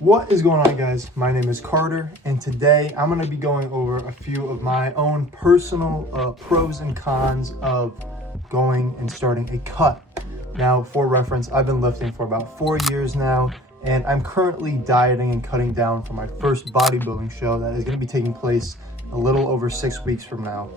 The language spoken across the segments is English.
What is going on, guys? My name is Carter, and today I'm going to be going over a few of my own personal pros and cons of going and starting a cut. Now, for reference, I've been lifting for about 4 years now, and I'm currently dieting and cutting down for my first bodybuilding show that is going to be taking place a little over 6 weeks from now.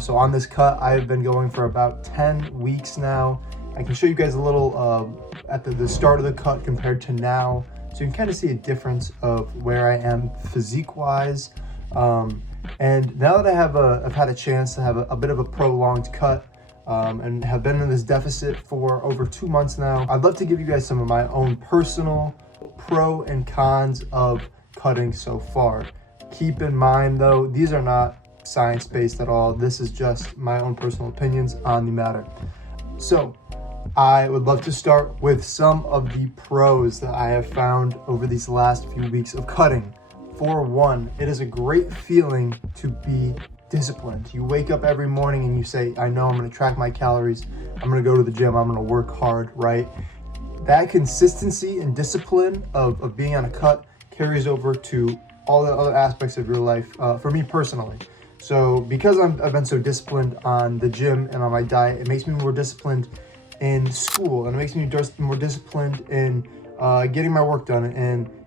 So on this cut, I've been going for about 10 weeks now. I can show you guys a little at the start of the cut compared to now, so you can kind of see a difference of where I am physique-wise. And now that I've had a chance to have a bit of a prolonged cut and have been in this deficit for over 2 months now, I'd love to give you guys some of my own personal pro and cons of cutting so far. Keep in mind though, these are not science-based at all. This is just my own personal opinions on the matter. So I would love to start with some of the pros that I have found over these last few weeks of cutting. For one, it is a great feeling to be disciplined. You wake up every morning and you say, I know I'm going to track my calories, I'm going to go to the gym, I'm going to work hard, right? That consistency and discipline of being on a cut carries over to all the other aspects of your life, for me personally. So because I've been so disciplined on the gym and on my diet, it makes me more disciplined in school, and it makes me just more disciplined in getting my work done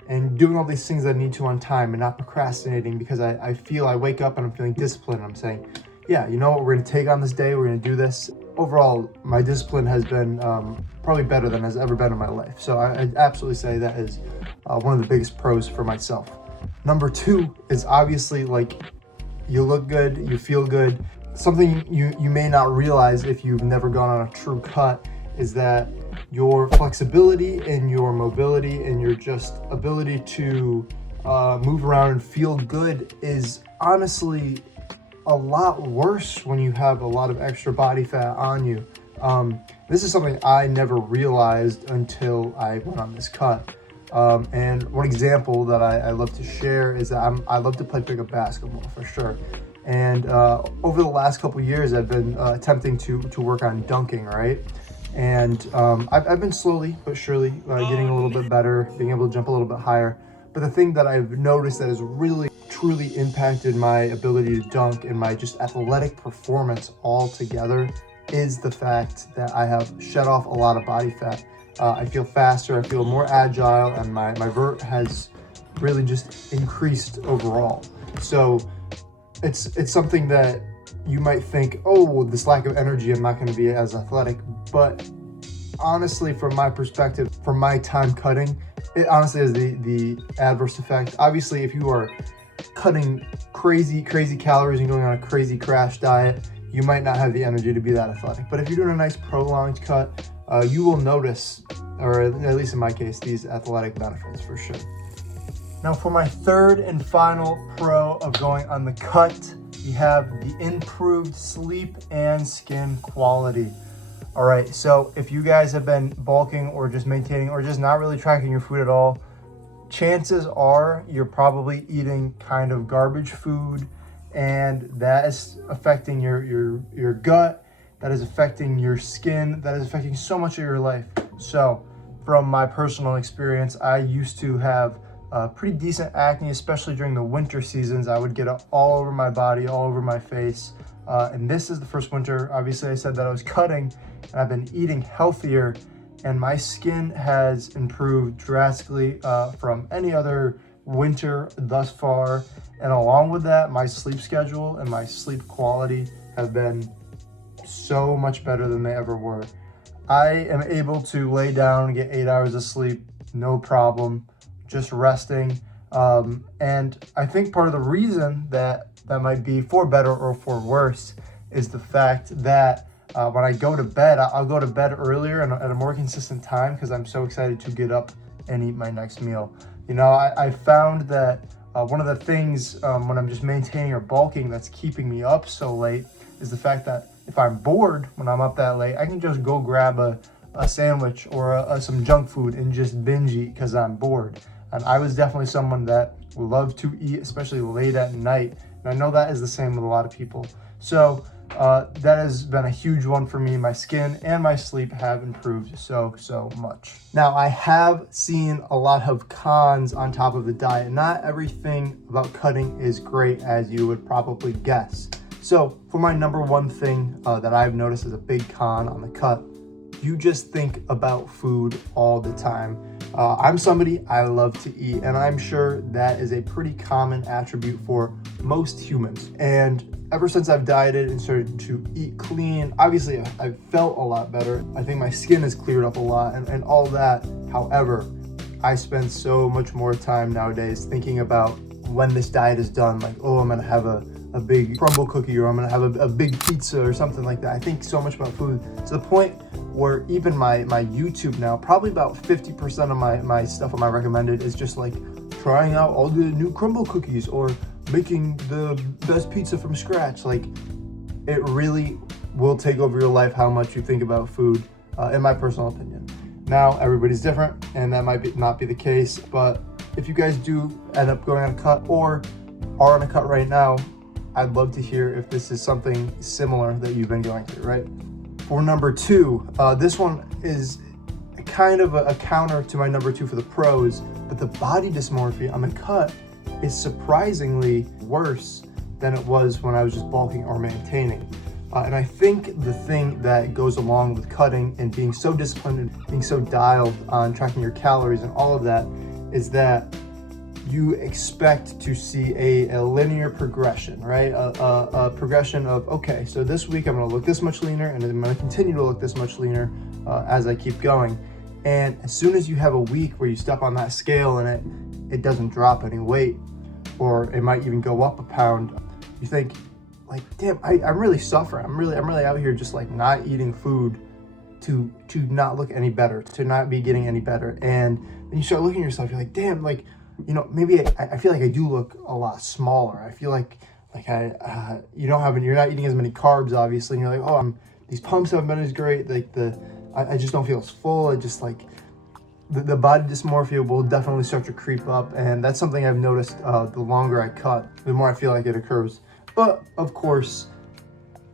and doing all these things that I need to on time and not procrastinating, because I feel I wake up and I'm feeling disciplined. I'm saying, yeah, you know what, we're going to take on this day, we're going to do this. Overall, my discipline has been probably better than has ever been in my life. So I'd absolutely say that is one of the biggest pros for myself. Number two is obviously, like, you look good, you feel good. Something you may not realize if you've never gone on a true cut is that your flexibility and your mobility and your just ability to move around and feel good is honestly a lot worse when you have a lot of extra body fat on you. This is something I never realized until I went on this cut. And one example that I love to share is that I love to play pickup basketball for sure. And over the last couple years, I've been attempting to work on dunking, right? And I've been slowly but surely getting a little bit better, being able to jump a little bit higher. But the thing that I've noticed that has really truly impacted my ability to dunk and my just athletic performance altogether is the fact that I have shed off a lot of body fat. I feel faster, I feel more agile, and my vert has really just increased overall. So it's something that you might think, oh, well, this lack of energy, I'm not going to be as athletic. But honestly, from my perspective, from my time cutting, it honestly has the adverse effect. Obviously, if you are cutting crazy calories and going on a crazy crash diet, you might not have the energy to be that athletic. But if you're doing a nice prolonged cut, you will notice, or at least in my case, these athletic benefits for sure. Now for my third and final pro of going on the cut, we have the improved sleep and skin quality. All right, so if you guys have been bulking or just maintaining or just not really tracking your food at all, chances are you're probably eating kind of garbage food, and that is affecting your gut, that is affecting your skin, that is affecting so much of your life. So from my personal experience, I used to have pretty decent acne, especially during the winter seasons. I would get it all over my body, all over my face. And this is the first winter, obviously I said that I was cutting, and I've been eating healthier, and my skin has improved drastically from any other winter thus far. And along with that, my sleep schedule and my sleep quality have been so much better than they ever were. I am able to lay down and get 8 hours of sleep, no problem, just resting. And I think part of the reason that might be for better or for worse is the fact that when I go to bed, I'll go to bed earlier and at a more consistent time because I'm so excited to get up and eat my next meal. You know, I found that one of the things when I'm just maintaining or bulking that's keeping me up so late is the fact that if I'm bored when I'm up that late, I can just go grab a sandwich or some junk food and just binge eat because I'm bored. And I was definitely someone that loved to eat, especially late at night. And I know that is the same with a lot of people. So That has been a huge one for me. My skin and my sleep have improved so much. Now, I have seen a lot of cons on top of the diet. Not everything about cutting is great, as you would probably guess. So for my number one thing that I've noticed as a big con on the cut, you just think about food all the time. I'm somebody, I love to eat, and I'm sure that is a pretty common attribute for most humans. And ever since I've dieted and started to eat clean, obviously I've felt a lot better. I think my skin has cleared up a lot and all that. However, I spend so much more time nowadays thinking about when this diet is done, like, oh, I'm gonna have a big crumble cookie, or I'm gonna have a big pizza or something like that. I think so much about food to the point where even my YouTube now, probably about 50% of my stuff on my recommended is just like trying out all the new crumble cookies or making the best pizza from scratch. Like, it really will take over your life how much you think about food, in my personal opinion. Now, everybody's different, and that might not be the case, but if you guys do end up going on a cut or are on a cut right now, I'd love to hear if this is something similar that you've been going through, right? For number two, this one is kind of a counter to my number two for the pros, but the body dysmorphia on the cut is surprisingly worse than it was when I was just bulking or maintaining. And I think the thing that goes along with cutting and being so disciplined and being so dialed on tracking your calories and all of that is that you expect to see a linear progression, right? A progression of, okay, so this week I'm gonna look this much leaner, and I'm gonna continue to look this much leaner as I keep going. And as soon as you have a week where you step on that scale and it doesn't drop any weight, or it might even go up a pound, you think, like, damn, I'm really suffering. I'm really out here just like not eating food to not look any better, to not be getting any better. And then you start looking at yourself, you're like, damn, like, you know, maybe I feel like I do look a lot smaller. I feel like you're not eating as many carbs, obviously, and you're like, oh, these pumps haven't been as great. Like I just don't feel as full. I just like the body dysmorphia will definitely start to creep up, and that's something I've noticed. The longer I cut, the more I feel like it occurs. But of course,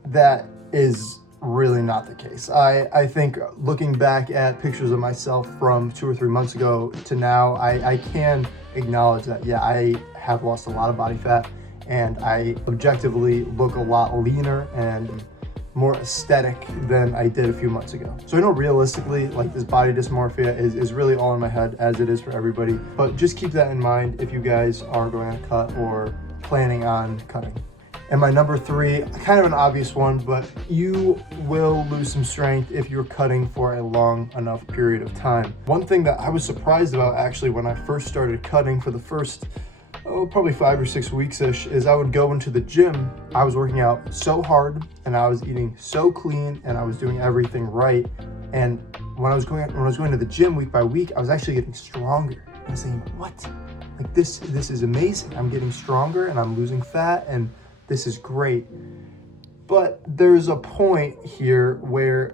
that is really not the case. I think looking back at pictures of myself from 2 or 3 months ago to now, I can acknowledge that, yeah, I have lost a lot of body fat, and I objectively look a lot leaner and more aesthetic than I did a few months ago. So I know realistically, like, this body dysmorphia is really all in my head, as it is for everybody. But just keep that in mind if you guys are going on a cut or planning on cutting. And my number three, kind of an obvious one, but you will lose some strength if you're cutting for a long enough period of time. One thing that I was surprised about actually when I first started cutting for the first, probably 5 or 6 weeks-ish, is I would go into the gym. I was working out so hard and I was eating so clean and I was doing everything right. And when I was going to the gym week by week, I was actually getting stronger. I was saying, what? Like, this is amazing. I'm getting stronger and I'm losing fat, and this is great. But there's a point here where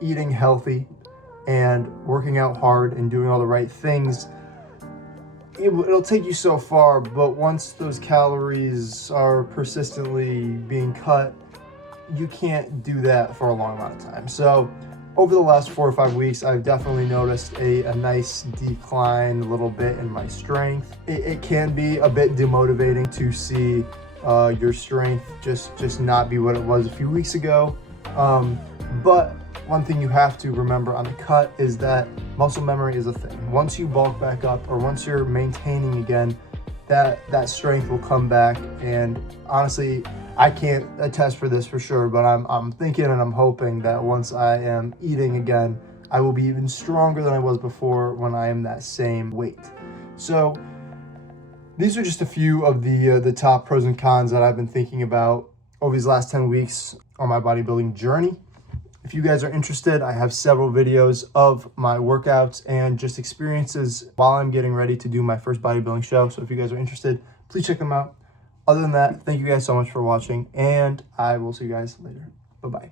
eating healthy and working out hard and doing all the right things, it'll take you so far, but once those calories are persistently being cut, you can't do that for a long amount of time. So over the last 4 or 5 weeks, I've definitely noticed a nice decline a little bit in my strength. It can be a bit demotivating to see your strength just not be what it was a few weeks ago. But one thing you have to remember on the cut is that muscle memory is a thing. Once you bulk back up, or once you're maintaining again, that strength will come back. And honestly, I can't attest for this for sure, but I'm thinking and I'm hoping that once I am eating again, I will be even stronger than I was before when I am that same weight. So these are just a few of the top pros and cons that I've been thinking about over these last 10 weeks on my bodybuilding journey. If you guys are interested, I have several videos of my workouts and just experiences while I'm getting ready to do my first bodybuilding show. So if you guys are interested, please check them out. Other than that, thank you guys so much for watching, and I will see you guys later. Bye-bye.